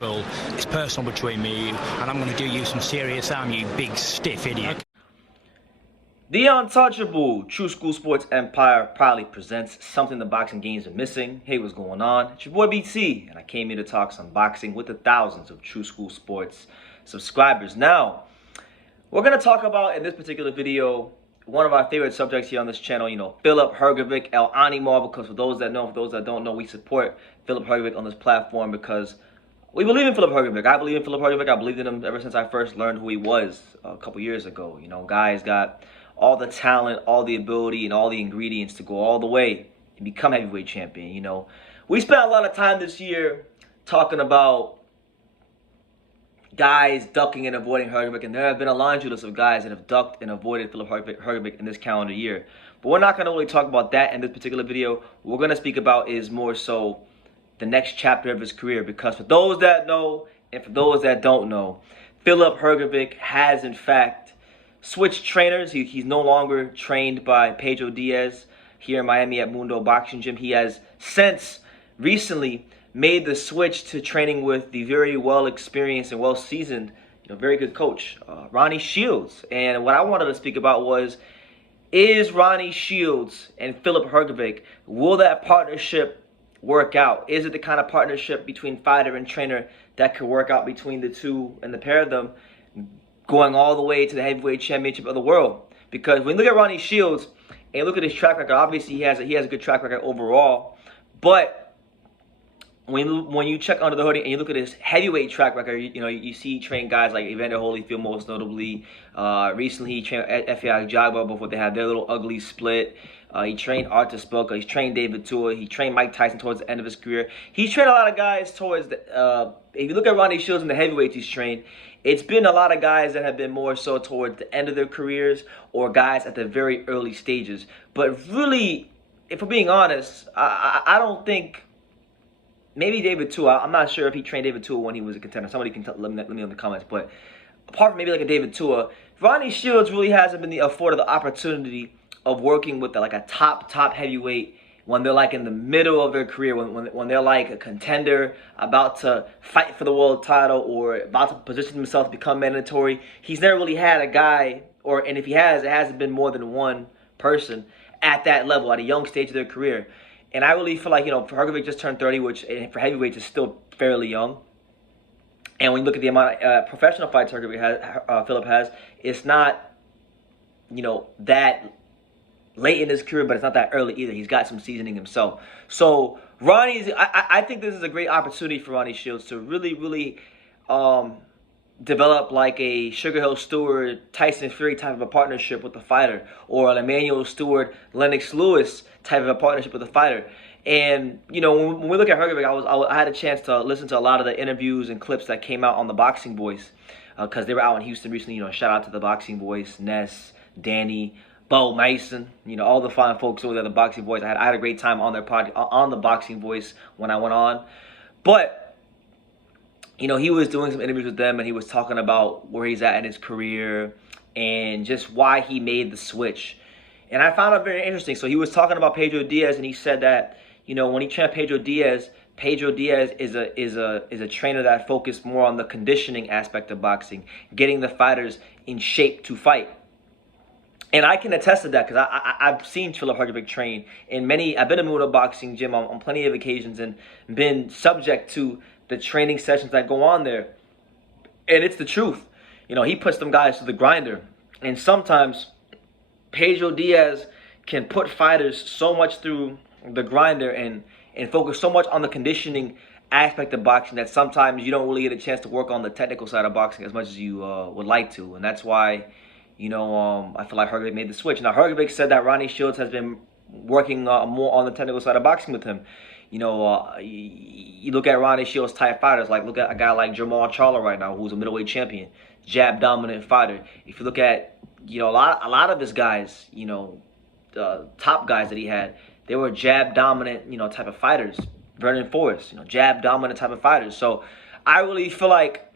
Well, it's personal between me and you, and I'm going to do you some serious harm, you big stiff idiot. The untouchable True School Sports Empire proudly presents something the boxing games are missing. Hey, what's going on? It's your boy BT, and I came here to talk some boxing with the thousands of True School Sports subscribers. Now, we're going to talk about, in this particular video, one of our favorite subjects here on this channel, Filip Hrgovic Ronnie, because for those that know, for those that don't know, we support Filip Hrgovic on this platform because we believe in Filip Hrgovic. I believe in Filip Hrgovic. I believed in him ever since I first learned who he was a couple years ago. Guy's got all the talent, all the ability, and all the ingredients to go all the way and become heavyweight champion. We spent a lot of time this year talking about guys ducking and avoiding Hrgovic, and there have been a laundry list of guys that have ducked and avoided Filip Hrgovic in this calendar year. But we're not going to really talk about that in this particular video. What we're going to speak about is more so the next chapter of his career, because for those that know and for those that don't know, Filip Hrgovic has in fact switched trainers. He's no longer trained by Pedro Diaz here in Miami at Mundo Boxing Gym. He has since recently made the switch to training with the very well experienced and well seasoned, very good coach, Ronnie Shields. And what I wanted to speak about was, is Ronnie Shields and Filip Hrgovic, will that partnership work out? Is it the kind of partnership between fighter and trainer that could work out between the two and the pair of them going all the way to the heavyweight championship of the world? Because when you look at Ronnie Shields and look at his track record, obviously he has a good track record overall, but when you check under the hood and you look at his heavyweight track record, you see he trained guys like Evander Holyfield, most notably. Recently he trained F.A.I. Jagba before they had their little ugly split. He trained Artur Spilka. He's trained David Tua. He trained Mike Tyson towards the end of his career. He's trained a lot of guys towards the, if you look at Ronnie Shields and the heavyweights he's trained, it's been a lot of guys that have been more so towards the end of their careers or guys at the very early stages. But really, if we're being honest, I don't think, maybe David Tua, I'm not sure if he trained David Tua when he was a contender. Somebody can let me know in the comments. But apart from maybe like a David Tua, Ronnie Shields really hasn't been afforded the opportunity of working with like a top heavyweight when they're like in the middle of their career, when they're like a contender about to fight for the world title or about to position themselves to become mandatory. He's never really had a guy, and if he has, it hasn't been more than one person at that level at a young stage of their career. And I really feel like, Hrgovic just turned 30, which for heavyweights is still fairly young. And when you look at the amount of professional fights Filip has, it's not, that late in his career, but it's not that early either. He's got some seasoning himself. So I think this is a great opportunity for Ronnie Shields to really develop like a Sugar Hill Stewart, Tyson Fury type of a partnership with the fighter, or an Emmanuel Stewart, Lennox Lewis type of a partnership with the fighter. And when we look at Hrgovic, I had a chance to listen to a lot of the interviews and clips that came out on the Boxing Voice, because they were out in Houston recently. Shout out to the Boxing Voice, Ness, Danny, Bo Mason, all the fine folks over there, the Boxing Voice. I had a great time on their on the Boxing Voice when I went on. But he was doing some interviews with them, and he was talking about where he's at in his career and just why he made the switch. And I found it very interesting. So he was talking about Pedro Diaz, and he said that when he trained Pedro Diaz is a trainer that focused more on the conditioning aspect of boxing, getting the fighters in shape to fight. And I can attest to that because I've seen Filip Hrgovic train in I've been to Mundo Boxing Gym on plenty of occasions and been subject to the training sessions that go on there. And it's the truth. He puts them guys to the grinder. And sometimes Pedro Diaz can put fighters so much through the grinder and focus so much on the conditioning aspect of boxing that sometimes you don't really get a chance to work on the technical side of boxing as much as you would like to. And that's why I feel like Hrgovic made the switch. Now, Hrgovic said that Ronnie Shields has been working more on the technical side of boxing with him. You look at Ronnie Shields type fighters, like look at a guy like Jamal Charlo right now, who's a middleweight champion, jab dominant fighter. If you look at a lot of his guys, the top guys that he had, they were jab dominant type of fighters. Vernon Forrest, jab dominant type of fighters. So I really feel like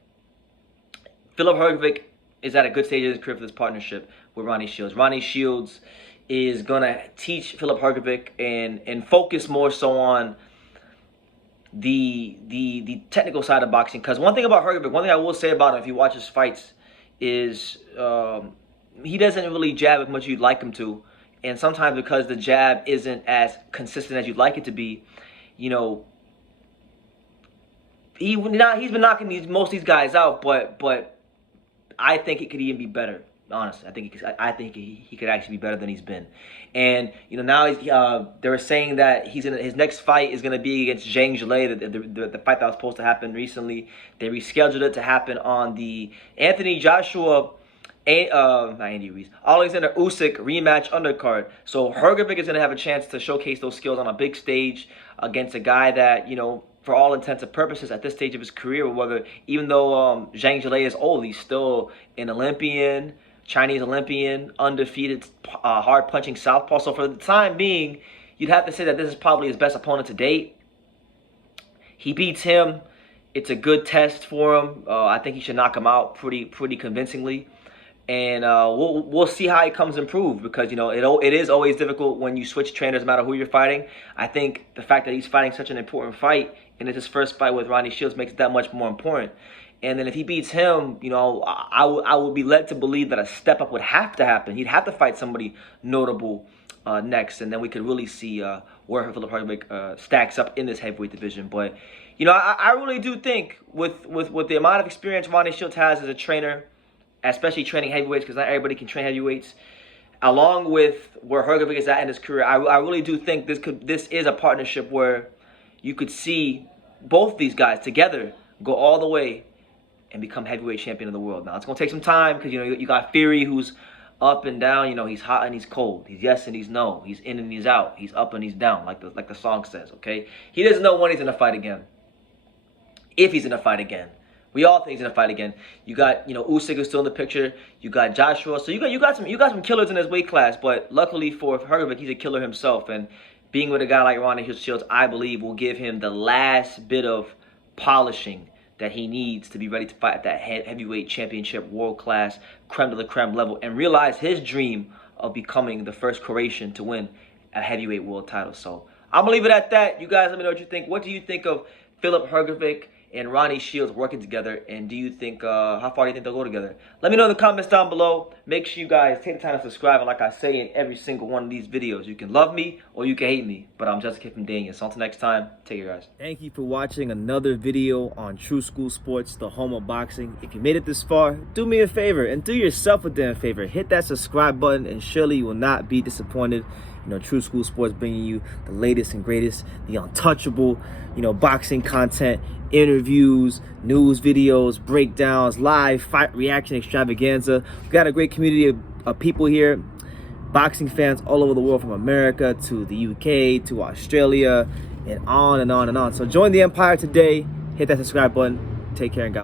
Filip Hrgovic is at a good stage of his career for this partnership with Ronnie Shields. Ronnie Shields is going to teach Filip Hrgovic and focus more so on the technical side of boxing. Because one thing about Hrgovic, one thing I will say about him, if you watch his fights, is he doesn't really jab as much as you'd like him to, and sometimes because the jab isn't as consistent as you'd like it to be, you know, he's been knocking most of these guys out, but I think it could even be better. Honestly, I think he could actually be better than he's been. And you know, now they were saying that his next fight is gonna be against Zhang Zhilei, the fight that was supposed to happen recently. They rescheduled it to happen on the Anthony Joshua, not Andy Ruiz, Alexander Usyk rematch undercard. So Hrgovic is gonna have a chance to showcase those skills on a big stage against a guy that, you know, for all intents and purposes at this stage of his career, whether even though Zhang Zhilei is old, he's still an Olympian. Chinese Olympian, undefeated, hard-punching southpaw. So for the time being, you'd have to say that this is probably his best opponent to date. He beats him. It's a good test for him. I think he should knock him out pretty convincingly. And we'll see how he comes improved, because, you know, it is always difficult when you switch trainers no matter who you're fighting. I think the fact that he's fighting such an important fight, and it's his first fight with Ronnie Shields, makes it that much more important. And then if he beats him, you know, I would be led to believe that a step up would have to happen. He'd have to fight somebody notable next, and then we could really see where Filip Hrgovic stacks up in this heavyweight division. But, you know, I really do think with the amount of experience Ronnie Shields has as a trainer, especially training heavyweights, because not everybody can train heavyweights, along with where Hrgovic is at in his career, I really do think this is a partnership where you could see both these guys together go all the way and become heavyweight champion of the world. Now, it's going to take some time, because, you know, you got Fury, who's up and down. You know, he's hot and he's cold. He's yes and he's no. He's in and he's out. He's up and he's down, like the song says, okay? He doesn't know when he's going to fight again, if he's going to fight again. We all think he's going to fight again. You got, you know, Usyk is still in the picture. You got Joshua. So you got some killers in his weight class, but luckily for Hrgovic, he's a killer himself. And being with a guy like Ronnie Shields, I believe, will give him the last bit of polishing that he needs to be ready to fight at that heavyweight championship, world-class, creme de la creme level, and realize his dream of becoming the first Croatian to win a heavyweight world title. So I'm going to leave it at that. You guys let me know what you think. What do you think of Filip Hrgovic and Ronnie Shields working together, and do you think, how far do you think they'll go together? Let me know in the comments down below. Make sure you guys take the time to subscribe, and like I say in every single one of these videos, you can love me or you can hate me, but I'm just a kid from Daniel. So until next time, take care, guys. Thank you for watching another video on True School Sports, the home of boxing. If you made it this far, do me a favor and do yourself a damn favor. Hit that subscribe button, and surely you will not be disappointed. You know, True School Sports bringing you the latest and greatest, the untouchable, you know, boxing content, interviews, news videos, breakdowns, live fight reaction extravaganza. We've got a great community of people here, boxing fans all over the world, from America to the UK to Australia, and on and on and on. So join the empire today. Hit that subscribe button. Take care and God.